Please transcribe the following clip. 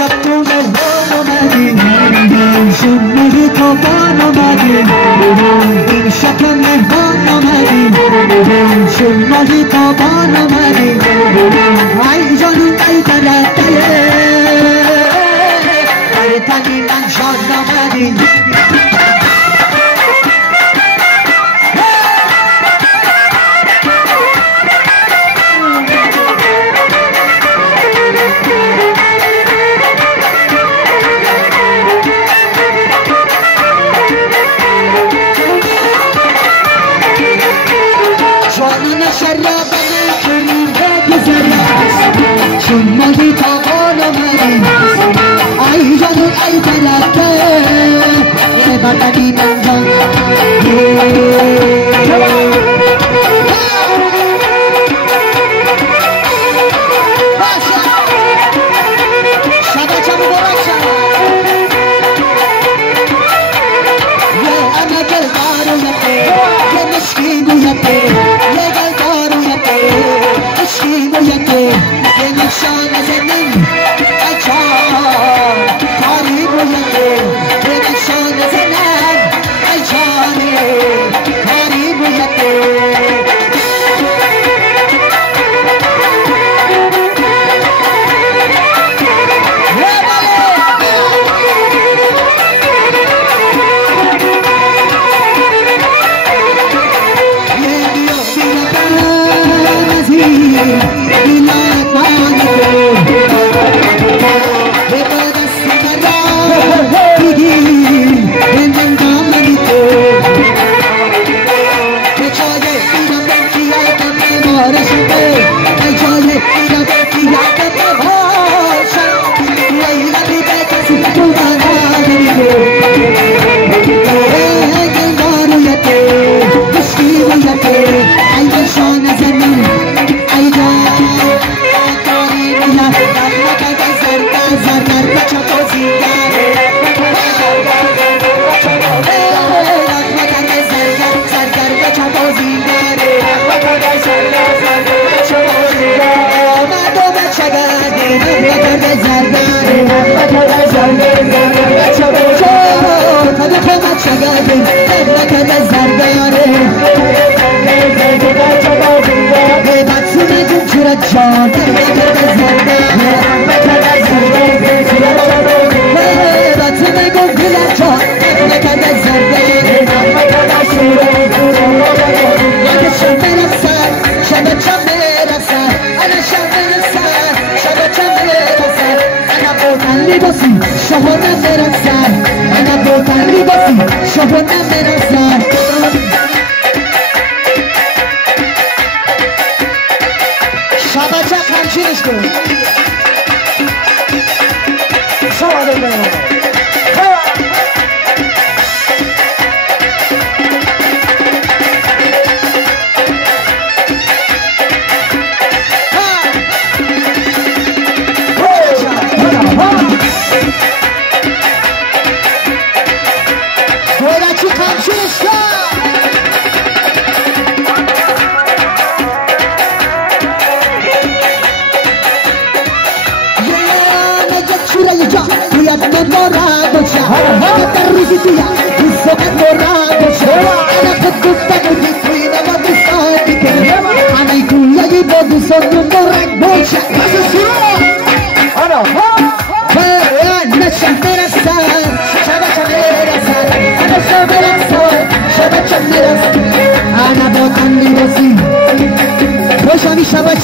شب تو مهران اومدی شب مهی تابان اومدی این شب مهران اومدی شب مهی تابان اومدی ای جانو ای دلتیه ای تنی من شاد اومدی چون ماهی تابان آمدی ای جانو ای دلته یه بدنی من جان شبا چمو برک شما یه همه گلدارو یته یه مشکینو یته یه گلدارو یته مشکینو یته نشان زمین اجان تاری بویده به نشان زمین اجان تاری بویده شبا